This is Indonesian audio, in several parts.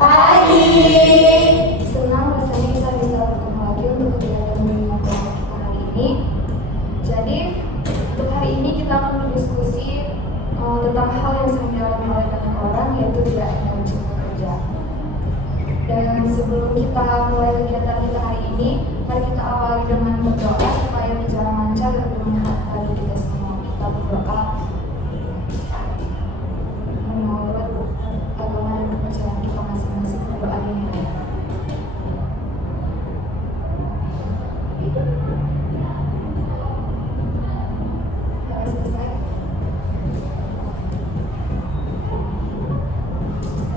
pagi. Senang rasanya kita bisa bertemu lagi untuk kegiatan bimbingan kelompok kita hari ini. Jadi untuk hari ini kita akan berdiskusi tentang hal yang sering dialami oleh banyak orang, yaitu tidak energi bekerja. Dan sebelum kita mulai kegiatan kita hari ini, mari kita awali dengan berdoa supaya berjalan lancar dan bermanfaat bagi kita semua. Kita berdoa menurut agama dan kepercayaan kita masing-masing. Berdoa ini.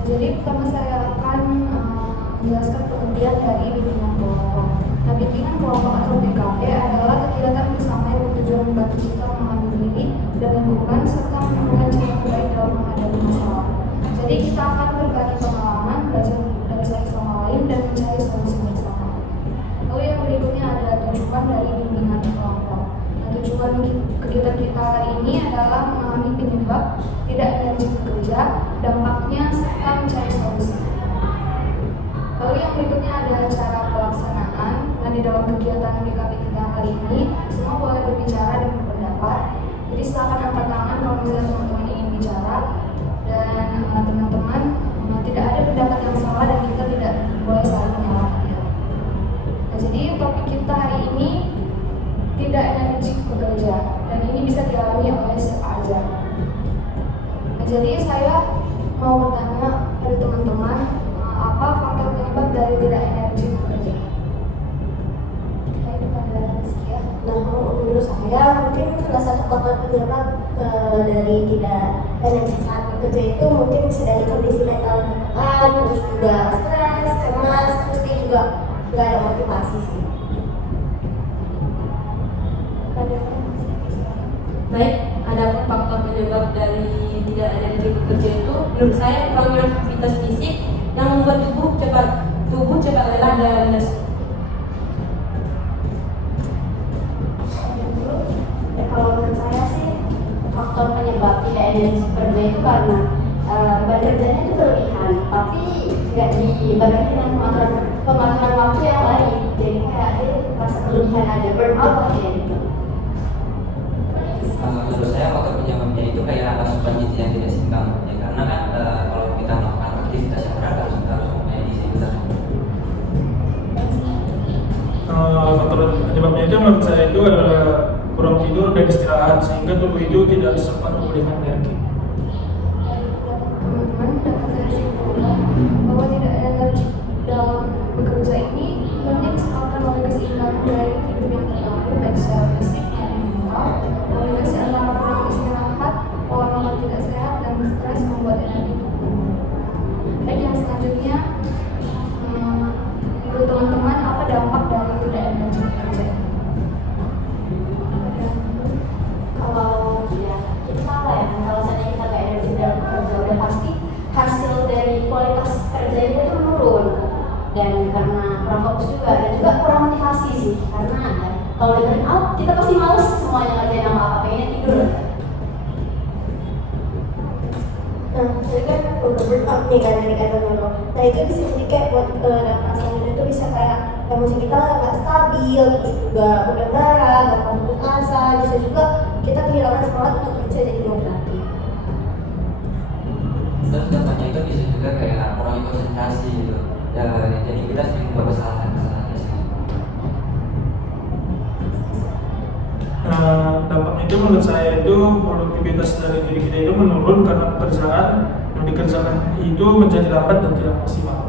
Jadi pertama saya akan menjelaskan pengertian dari bimbingan kelompok. Nah, bimbingan kelompok atau BKP adalah kegiatan bersama yang bertujuan membantu kita memahami diri dan lingkungan serta menemukan cara terbaik dalam menghadapi masalah. Jadi kita akan berbagi pengalaman, belajar dari satu sama lain dan mencari solusi bersama. Lalu yang berikutnya ada tujuan dari bimbingan kelompok. Nah, tujuan kegiatan kita hari ini adalah memahami penyebab tidak energi bekerja, dampaknya serta mencari solusi. Lalu yang berikutnya ada cara pelaksanaan. Nah, di dalam kegiatan BKP kita kali ini semua boleh berbicara dan berpendapat. Jadi silakan angkat tangan kalau misalnya teman-teman ingin bicara, dan teman-teman tidak ada pendapat yang salah dan kita tidak boleh saling menyalahkan. Nah, jadi topik kita hari ini tidak energi bekerja, dan ini bisa dialami oleh siapa aja. Nah, jadi saya mau bertanya dari teman-teman, apa faktor penyebab dari tidak energi bekerja? Itu pada Rizky ya. Nah, menurut saya mungkin salah satu faktor penyebab dari tidak energi saat bekerja itu mungkin bisa dari kondisi mental yang tertekan, terus juga stres, cemas, terus dia juga nggak ada motivasi sih. Baik, ada faktor penyebab dari tidak energi bekerja itu menurut saya kurangnya aktivitas fisik yang membuat tubuh cepat lelah dan lesu. Kalau menurut saya sih faktor penyebab tidak energi bekerja itu karena beban kerjanya itu berlebihan, tapi nggak dibagi dengan pematuran waktu yang lain, jadi kayak dia merasa berlebihan aja, burnout aja gitu. Menurut saya faktor penyebabnya itu kayak asupan gizi yang tidak seimbang ya, karena kan kalau kita melakukan aktivitas yang berat harus mempunyai gizi juga. Faktor penyebabnya itu menurut saya itu adalah kurang tidur dan istirahat sehingga tubuh itu tidak sempat memulihkan energi. Teman-teman dapat saya simpulkan bahwa tidak energi dalam bekerja ini penting disebabkan oleh keseimbangan dari hidup yang terganggu baik secara fisik maupun mental. Kombinasi antara kurang istirahat, pola makan tidak sehat, dan stres membuat energi turun. Baik, yang selanjutnya, menurut teman-teman apa dampak dari tidak energi bekerja? Kalau ya itu salah ya, kalau misalnya kita nggak energi dalam bekerja udah pasti hasil dari kualitas kerjanya itu menurun, dan karena kurang fokus juga dan juga kurang motivasi sih, karena kalau udah burn out kita pasti males semuanya ngerjain apa-apa, pengennya tidur. Nah, jadi kan udah burn out nih kan dari kata Nurul. Nah, itu bisa jadi kayak buat dampak selanjutnya itu bisa kayak emosi kita nggak stabil, terus juga mudah marah, gampang putus asa, bisa juga kita kehilangan semangat untuk kerja jadi belum berarti. Terus dampaknya itu bisa juga kayak kurang konsentrasi gitu ya, jadi kita sering membuat kesalahan. Dampaknya itu menurut saya itu produktivitas dari diri kita itu menurun karena pekerjaan yang dikerjakan itu menjadi lambat dan tidak maksimal.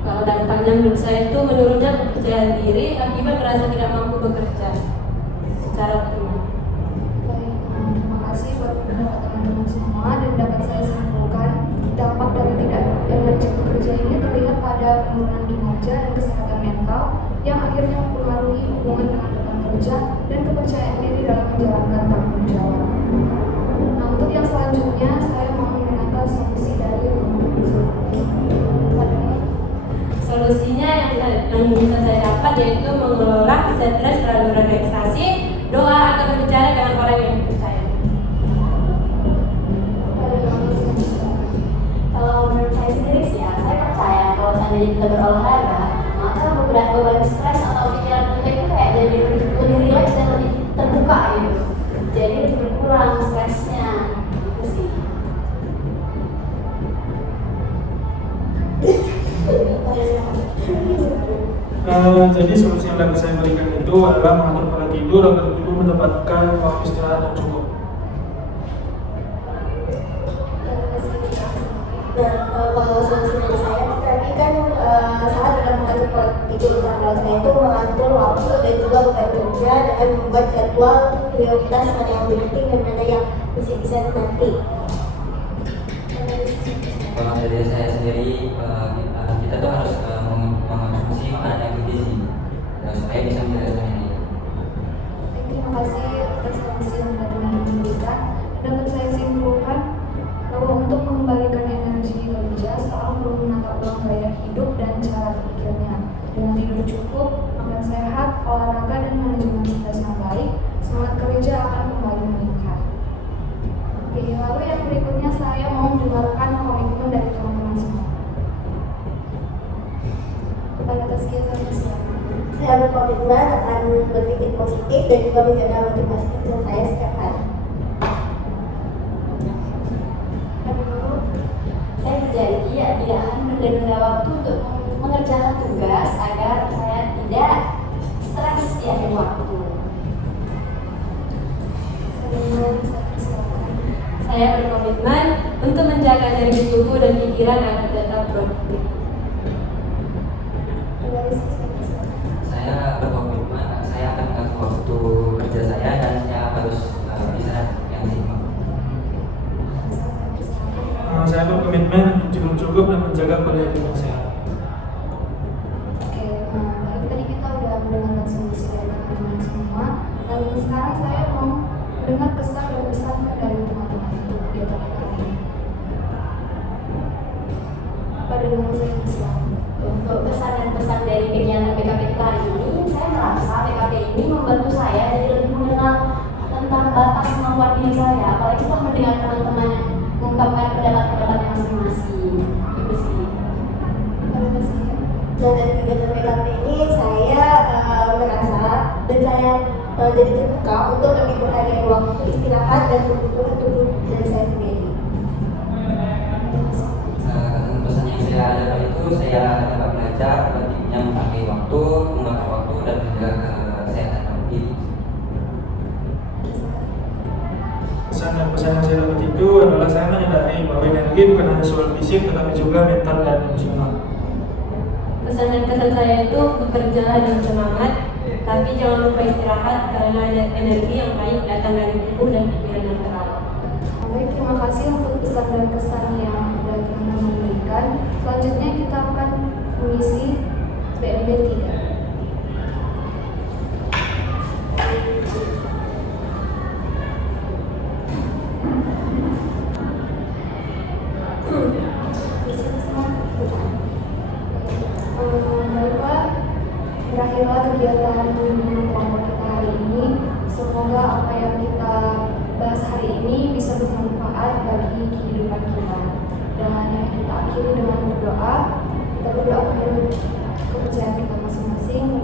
Kalau dampaknya menurut saya itu menurunnya kepercayaan diri akibat merasa tidak mampu bekerja secara optimal. Baik, terima kasih buat pendapat teman-teman semua, dan dapat saya simpulkan dampak dari tidak energi bekerja ini terlihat pada penurunan kinerja dan kesehatan mental yang akhirnya mempengaruhi hubungan dengan rekan kerja dan kepercayaan diri dalam menjalankan tanggung jawab. Nah, untuk yang selanjutnya saya mau mendengarkan solusi dari teman-teman. Solusinya yang bisa saya dapat yaitu mengelola stres melalui relaksasi, doa atau berbicara dengan orang yang dipercaya. Kalau jadi kita berolahraga, maka beberapa beban stres atau pikiran kita itu kayak jadi lebih rileks dan lebih terbuka gitu. Jadi lebih berkurang stresnya gitu sih. Jadi solusi yang dapat saya berikan itu adalah mengatur pola tidur agar tubuh mendapatkan waktu istirahat yang cukup. Nah, kalau solusi dari saya tadi kan saat dalam mengatur pola tidur, kalau saya itu mengatur waktu dan juga beban kerja dengan membuat jadwal prioritas mana yang penting dan mana yang bisa nanti. Kalau dari saya sendiri, kita tuh harus mengonsumsi makanan yang bergizi supaya bisa menjaga ini. Terima kasih atas solusi yang telah diberikan. Dapat saya simpulkan bahwa untuk mengembalikan energi kerja, seorang perlu menata ulang gaya hidup dan cara berpikirnya. Dengan tidur cukup, makan sehat, olahraga dan manajemen stres yang baik, semangat kerja akan kembali meningkat. Oke, lalu yang berikutnya saya mau mendengarkan komitmen dari teman-teman semua. Pada Taskia saya silakan. Saya berkomitmen akan berpikir positif dan juga menjaga motivasi kerja saya setiap hari. Saya berjanji ya tidak akan menunda waktu untuk mengerjakan tugas agar saya tidak stres di akhir waktu. Saya berkomitmen untuk menjaga energi tubuh dan pikiran agar tetap produktif. Saya berkomitmen, saya akan mengatur waktu kerja saya dan saya harus istirahat yang seimbang. Saya berkomitmen untuk tidur cukup dan menjaga pola hidup yang sehat. Oke, tadi kita udah mendengarkan solusi dari teman-teman semua. Dan sekarang saya mau mendengar kesan dan pesan dari teman-teman untuk kegiatan kita ini. Pada dengan saya silakan. Untuk pesan dan pesan dari kegiatan PKP kita hari ini, saya merasa PKP ini membantu saya jadi lebih mengenal tentang batas kemampuan diri saya, apalagi setelah mendengar teman-teman yang mengungkapkan pendapat-pendapatnya masing-masing. Itu sih. Dan dari kegiatan PKP ini saya merasa dan saya jadi terbuka untuk lebih menghargai waktu istirahat dan kebutuhan tubuh dari saya sendiri. Pesan yang saya dapat itu saya dapat belajar pentingnya memakai waktu, mengatur waktu dan menjaga kesehatan diri. Pesan dan pesan yang saya dapat itu adalah saya menyadari bahwa energi bukan hanya soal fisik tetapi juga mental dan emosional. Pesan dan kesan saya itu bekerja dan semangat, tapi jangan lupa istirahat karena energi yang baik datang dari tubuh dan pikiran yang terang. Baik, terima kasih untuk pesan dan kesan yang sudah teman-teman berikan. Selanjutnya kita akan mengisi BMB 3. Baiklah, berakhirlah kegiatan pembimbingan kelompok kita hari ini. Semoga apa yang kita bahas hari ini bisa bermanfaat bagi kehidupan kita. Dan kita akhiri dengan berdoa. Kita berdoa menurut kepercayaan kita masing-masing.